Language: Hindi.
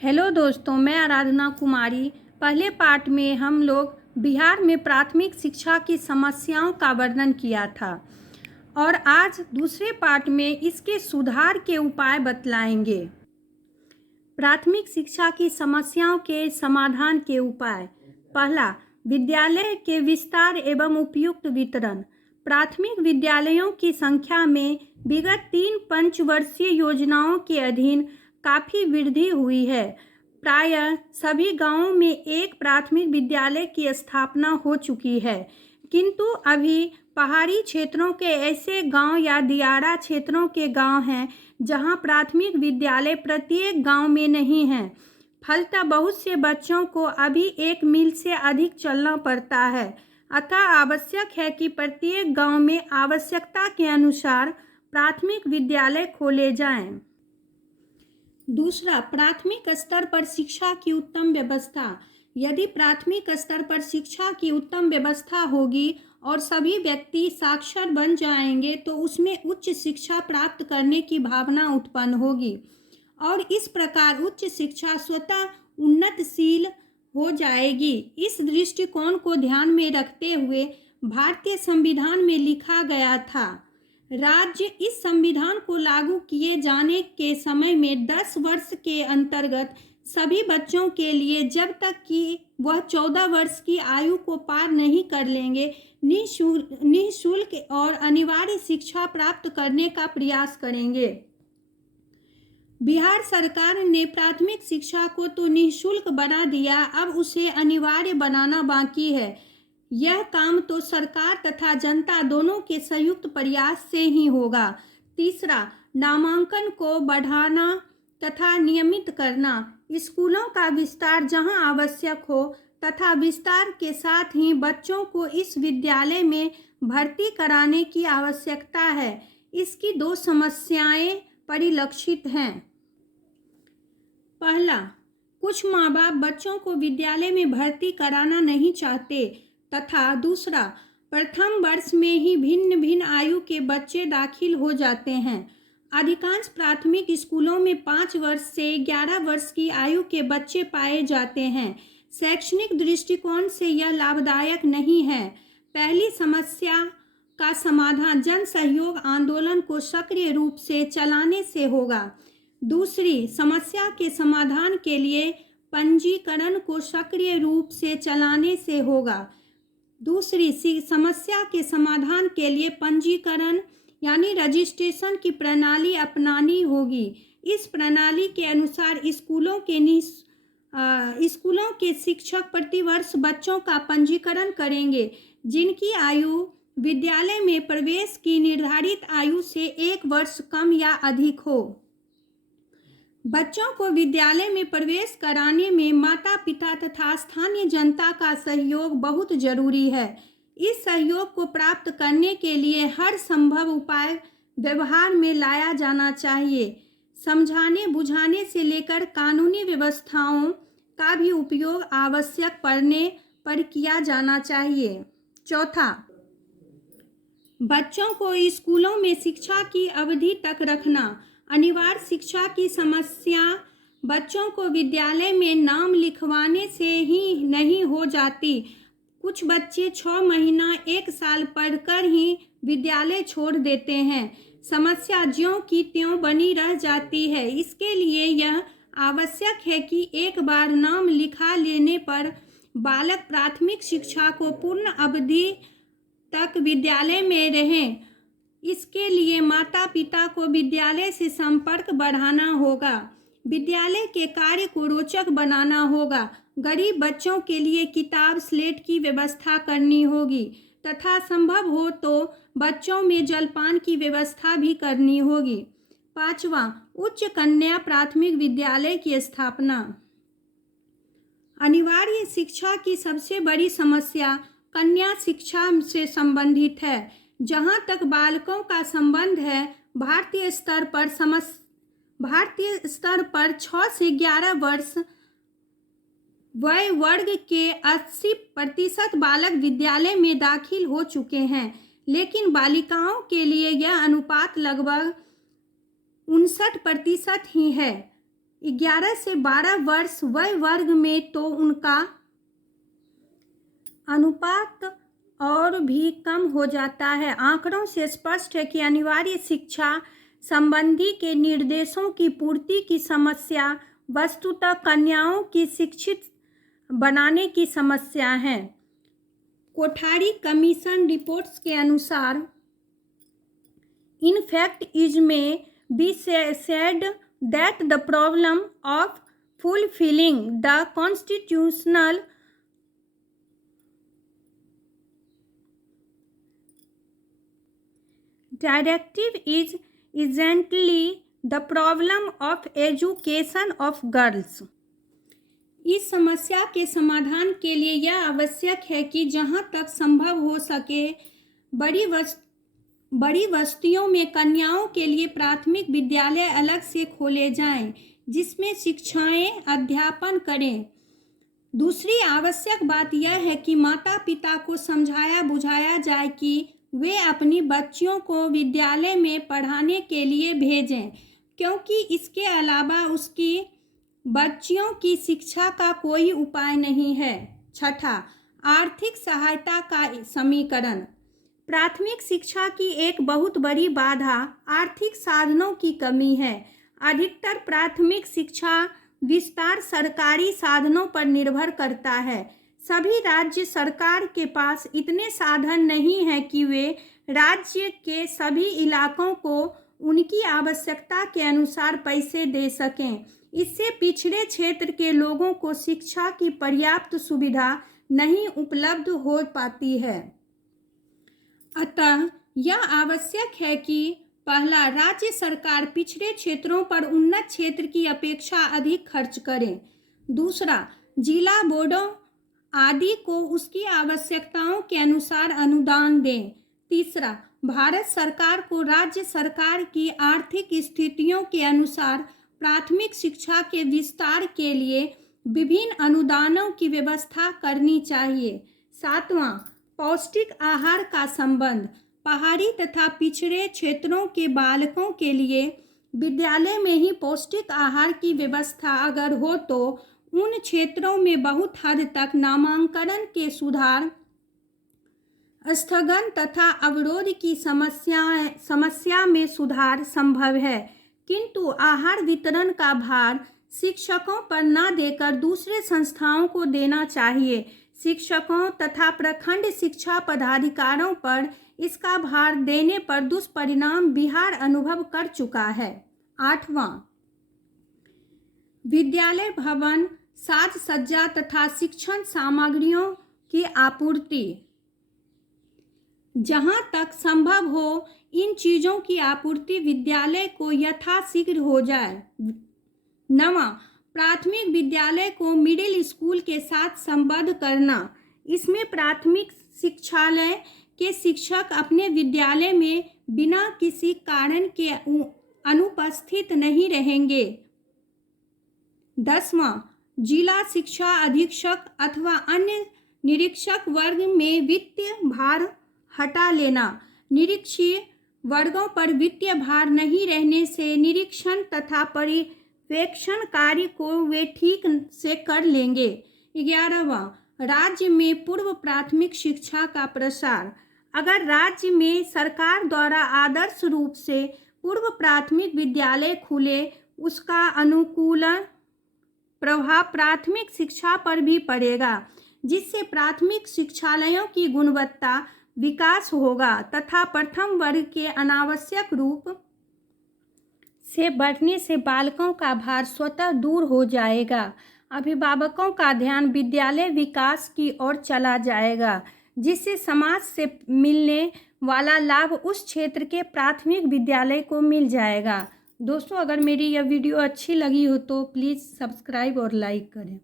हेलो दोस्तों, मैं आराधना कुमारी। पहले पार्ट में हम लोग बिहार में प्राथमिक शिक्षा की समस्याओं का वर्णन किया था और आज दूसरे पार्ट में इसके सुधार के उपाय बतलाएंगे। प्राथमिक शिक्षा की समस्याओं के समाधान के उपाय। पहला, विद्यालय के विस्तार एवं उपयुक्त वितरण। प्राथमिक विद्यालयों की संख्या में विगत 3 पंचवर्षीय योजनाओं के अधीन काफ़ी वृद्धि हुई है। प्रायः सभी गांवों में एक प्राथमिक विद्यालय की स्थापना हो चुकी है, किंतु अभी पहाड़ी क्षेत्रों के ऐसे गांव या दियारा क्षेत्रों के गांव हैं जहां प्राथमिक विद्यालय प्रत्येक गांव में नहीं है। फलतः बहुत से बच्चों को अभी 1 मील से अधिक चलना पड़ता है। अतः आवश्यक है कि प्रत्येक गांव में आवश्यकता के अनुसार प्राथमिक विद्यालय खोले जाएं। दूसरा, प्राथमिक स्तर पर शिक्षा की उत्तम व्यवस्था। यदि प्राथमिक स्तर पर शिक्षा की उत्तम व्यवस्था होगी और सभी व्यक्ति साक्षर बन जाएंगे तो उसमें उच्च शिक्षा प्राप्त करने की भावना उत्पन्न होगी और इस प्रकार उच्च शिक्षा स्वतः उन्नतशील हो जाएगी। इस दृष्टिकोण को ध्यान में रखते हुए भारतीय संविधान में लिखा गया था, राज्य इस संविधान को लागू किए जाने के समय में 10 वर्ष के अंतर्गत सभी बच्चों के लिए जब तक कि वह 14 वर्ष की आयु को पार नहीं कर लेंगे निःशुल्क और अनिवार्य शिक्षा प्राप्त करने का प्रयास करेंगे। बिहार सरकार ने प्राथमिक शिक्षा को तो निःशुल्क बना दिया, अब उसे अनिवार्य बनाना बाकी है। यह काम तो सरकार तथा जनता दोनों के संयुक्त प्रयास से ही होगा। तीसरा, नामांकन को बढ़ाना तथा नियमित करना। स्कूलों का विस्तार जहां आवश्यक हो तथा विस्तार के साथ ही बच्चों को इस विद्यालय में भर्ती कराने की आवश्यकता है। इसकी 2 समस्याएं परिलक्षित हैं। पहला, कुछ माँ बाप बच्चों को विद्यालय में भर्ती कराना नहीं चाहते तथा दूसरा, प्रथम वर्ष में ही भिन्न भिन्न आयु के बच्चे दाखिल हो जाते हैं। अधिकांश प्राथमिक स्कूलों में 5 वर्ष से 11 वर्ष की आयु के बच्चे पाए जाते हैं। शैक्षणिक दृष्टिकोण से यह लाभदायक नहीं है। पहली समस्या का समाधान जन सहयोग आंदोलन को सक्रिय रूप से चलाने से होगा। दूसरी समस्या के समाधान के लिए पंजीकरण को सक्रिय रूप से चलाने से होगा। दूसरी समस्या के समाधान के लिए पंजीकरण यानी रजिस्ट्रेशन की प्रणाली अपनानी होगी। इस प्रणाली के अनुसार स्कूलों के शिक्षक प्रतिवर्ष बच्चों का पंजीकरण करेंगे जिनकी आयु विद्यालय में प्रवेश की निर्धारित आयु से 1 वर्ष कम या अधिक हो। बच्चों को विद्यालय में प्रवेश कराने में माता पिता तथा स्थानीय जनता का सहयोग बहुत जरूरी है। इस सहयोग को प्राप्त करने के लिए हर संभव उपाय व्यवहार में लाया जाना चाहिए। समझाने बुझाने से लेकर कानूनी व्यवस्थाओं का भी उपयोग आवश्यक पड़ने पर किया जाना चाहिए। चौथा, बच्चों को स्कूलों में शिक्षा की अवधि तक रखना। अनिवार्य शिक्षा की समस्या बच्चों को विद्यालय में नाम लिखवाने से ही नहीं हो जाती। कुछ बच्चे 6 महीना 1 साल पढ़कर ही विद्यालय छोड़ देते हैं। समस्या ज्यों की त्यों बनी रह जाती है। इसके लिए यह आवश्यक है कि एक बार नाम लिखा लेने पर बालक प्राथमिक शिक्षा को पूर्ण अवधि तक विद्यालय में रहें। इसके लिए माता पिता को विद्यालय से संपर्क बढ़ाना होगा। विद्यालय के कार्य को रोचक बनाना होगा। गरीब बच्चों के लिए किताब स्लेट की व्यवस्था करनी होगी तथा संभव हो तो बच्चों में जलपान की व्यवस्था भी करनी होगी। पांचवा, उच्च कन्या प्राथमिक विद्यालय की स्थापना। अनिवार्य शिक्षा की सबसे बड़ी समस्या कन्या शिक्षा से संबंधित है। जहाँ तक बालकों का संबंध है, भारतीय स्तर पर 6 से 11 वर्ष वय वर्ग के 80% बालक विद्यालय में दाखिल हो चुके हैं, लेकिन बालिकाओं के लिए यह अनुपात लगभग 59% ही है। 11 से 12 वर्ष वय वर्ग में तो उनका अनुपात और भी कम हो जाता है। आंकड़ों से स्पष्ट है कि अनिवार्य शिक्षा संबंधी के निर्देशों की पूर्ति की समस्या वस्तुतः कन्याओं की शिक्षित बनाने की समस्या है। कोठारी कमीशन रिपोर्ट्स के अनुसार इन फैक्ट इज में be said that the problem of fulfilling the constitutional directive is essentially the problem of education of girls। इस समस्या के समाधान के लिए यह आवश्यक है कि जहाँ तक संभव हो सके बड़ी बस्तियों में कन्याओं के लिए प्राथमिक विद्यालय अलग से खोले जाएं, जिसमें शिक्षाएं अध्यापन करें। दूसरी आवश्यक बात यह है कि माता पिता को समझाया बुझाया जाए कि वे अपनी बच्चियों को विद्यालय में पढ़ाने के लिए भेजें, क्योंकि इसके अलावा उसकी बच्चियों की शिक्षा का कोई उपाय नहीं है। छठा, आर्थिक सहायता का समीकरण। प्राथमिक शिक्षा की एक बहुत बड़ी बाधा आर्थिक साधनों की कमी है। अधिकतर प्राथमिक शिक्षा विस्तार सरकारी साधनों पर निर्भर करता है। सभी राज्य सरकार के पास इतने साधन नहीं हैं कि वे राज्य के सभी इलाकों को उनकी आवश्यकता के अनुसार पैसे दे सकें। इससे पिछड़े क्षेत्र के लोगों को शिक्षा की पर्याप्त सुविधा नहीं उपलब्ध हो पाती है। अतः यह आवश्यक है कि पहला, राज्य सरकार पिछड़े क्षेत्रों पर उन्नत क्षेत्र की अपेक्षा अधिक खर्च करे। दूसरा, जिला बोर्डों आदि को उसकी आवश्यकताओं के अनुसार अनुदान दें। तीसरा, भारत सरकार को राज्य सरकार की आर्थिक स्थितियों के अनुसार प्राथमिक शिक्षा के विस्तार के लिए विभिन्न अनुदानों की व्यवस्था करनी चाहिए। सातवां, पौष्टिक आहार का संबंध। पहाड़ी तथा पिछड़े क्षेत्रों के बालकों के लिए विद्यालय में ही पौष्टिक आहार की व्यवस्था अगर हो तो उन क्षेत्रों में बहुत हद तक नामांकन के सुधार, स्थगन तथा अवरोध की समस्या में सुधार संभव है। किंतु आहार वितरण का भार शिक्षकों पर न देकर दूसरे संस्थाओं को देना चाहिए। शिक्षकों तथा प्रखंड शिक्षा पदाधिकारियों पर इसका भार देने पर दुष्परिणाम बिहार अनुभव कर चुका है। आठवां, विद्यालय भवन, साज सज्जा तथा शिक्षण सामग्रियों की आपूर्ति। जहां तक संभव हो इन चीजों की आपूर्ति विद्यालय को यथाशीघ्र हो जाए। नवा, प्राथमिक विद्यालय को मिडिल स्कूल के साथ संबद्ध करना। इसमें प्राथमिक शिक्षालय के शिक्षक अपने विद्यालय में बिना किसी कारण के अनुपस्थित नहीं रहेंगे। 10वां, जिला शिक्षा अधीक्षक अथवा अन्य निरीक्षक वर्ग में वित्तीय भार हटा लेना। निरीक्षीय वर्गों पर वित्तीय भार नहीं रहने से निरीक्षण तथा पर्यवेक्षण कार्य को वे ठीक से कर लेंगे। 11वां, राज्य में पूर्व प्राथमिक शिक्षा का प्रसार। अगर राज्य में सरकार द्वारा आदर्श रूप से पूर्व प्राथमिक विद्यालय खुले, उसका अनुकूल प्रभाव प्राथमिक शिक्षा पर भी पड़ेगा, जिससे प्राथमिक शिक्षालयों की गुणवत्ता विकास होगा तथा प्रथम वर्ग के अनावश्यक रूप से बढ़ने से बालकों का भार स्वतः दूर हो जाएगा। अभिभावकों का ध्यान विद्यालय विकास की ओर चला जाएगा, जिससे समाज से मिलने वाला लाभ उस क्षेत्र के प्राथमिक विद्यालय को मिल जाएगा। दोस्तों, अगर मेरी यह वीडियो अच्छी लगी हो तो प्लीज़ सब्सक्राइब और लाइक करें।